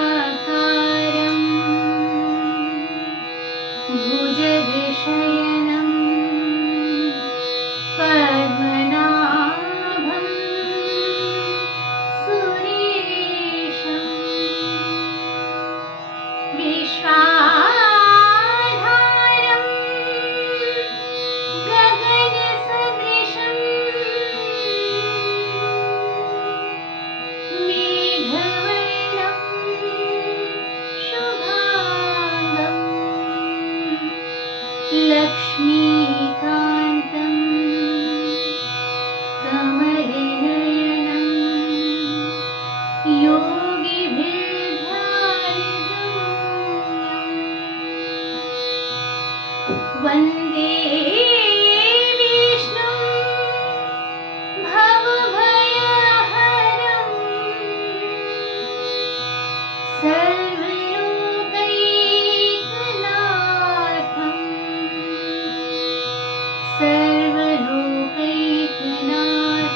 शान्ताकारं भुजगशयनं पद्मनाभं सुरेशं विश्वाधारं गगनसदृशं मेघवर्णं शुभांगं लक्ष्मीकान्तं कमलनयनं योगिभिर्ध्यानगम्यं वन्दे विष्णुं भवभयहरं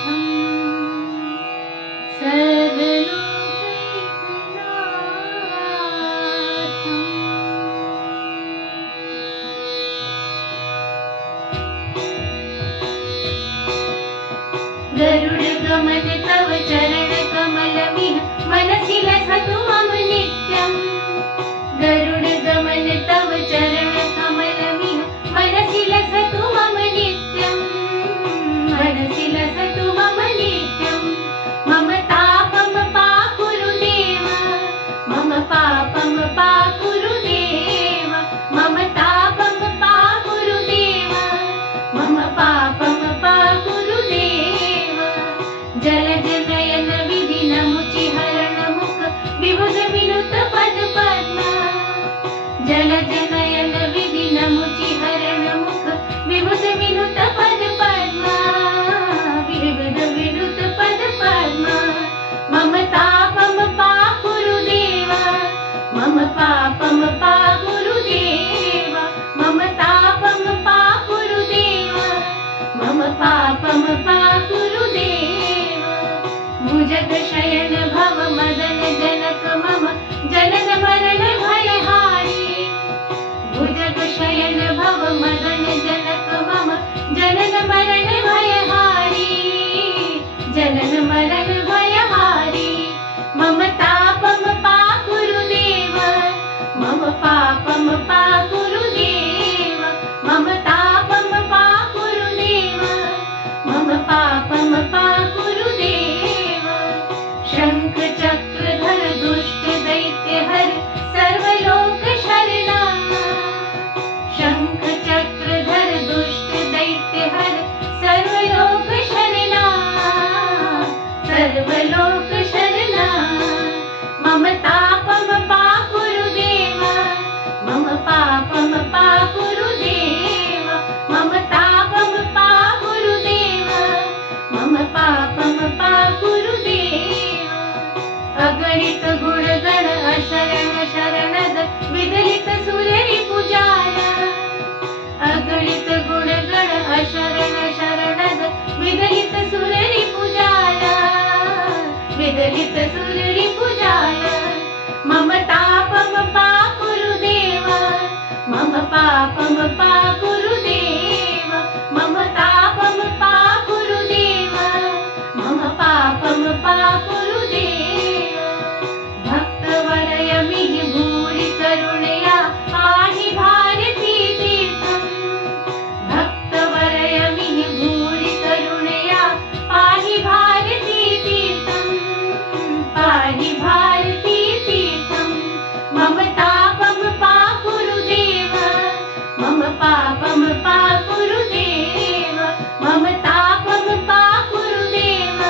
सर्वलोकैकनाथं गरुडगमन तव चरण कमलमिह मनसि लसतु मम नित्यम् गरुडगमन तव चरण कमलमिह मनसि लसतु मम नित्यम् मनसि लसतु मम नित्यम् मम तापं पाकुरु देव मम पापं पाकुरु देव मम तापं पाकुरु देव मम पापं पाकुरु देव जलजनयन विधिनमुचिहरण मुख विबुध विनुत पद पद्मा जलजनयन विधिनमुचिहरण मुख विबुध विनुत पद पद्मा विबुध विनुत पद पद्मा मम तापं पाकुरु देव मम पापं पाकुरु देव मम तापं पाकुरु देव मम पापं पाकुरु देव भुजगशयन भव मदन जनक मम जनन मरण भयहारी भुजगशयन भव मदन जनक मम जनन मरण भयहारी जनन मरण भयहारी मम तापं पाकुरु देव मम पापं पाकुरु देव मम तापं पाकुरु देव मम पापं पाकुरु देव शंख चक्रधर दुष्ट दैत्य हर सर्वलोक शरणा शंख चक्रधर दुष्ट दैत्य हर सर्वलोक शरणा सर्वलोक शरणा मम तापं पाकुरु देव मम पापं पाकुरु देव मम तापं पाकुरु देव मम पापं पाकुरु देव अगणित गुणगण अशरण शरणद विदलित सुररि पूजाल अगणित गुणगण अशरण शरणद विदलित सुररि पूजाल विदलित सुररि पूजाल मम तापं पाकुरु देव मम पापं पाकुरु देव मम तापं पाकुरु देव मम पापं पाकुरु देव भक्तवरयमिहि भूरि करुणया पाहि भारती तीर्थम् भक्तवरयमिहि भूरि करुणया पाहि भारती तीर्थम् पाहि भारती तीर्थम् मम तापं पाकुरु देव मम पापं पाकुरु देव मम तापं पाकुरु देव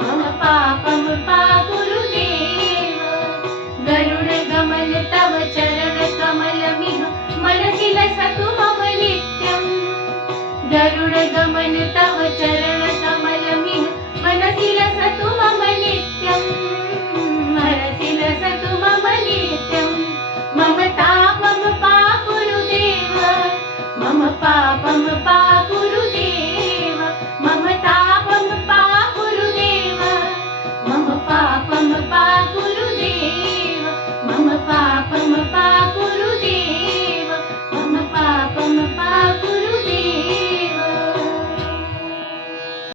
मम पापं पाकुरु देव गरुडगमन तव चरण कमलमिह मनसि लसतु मम नित्यम् गरुडगमन तव चरण कमलमिह मनसि लसतु मम नित्यम् मनसि लसतु मम नित्यम् मम तापं पाकुरु देव मम पापं पाकुरु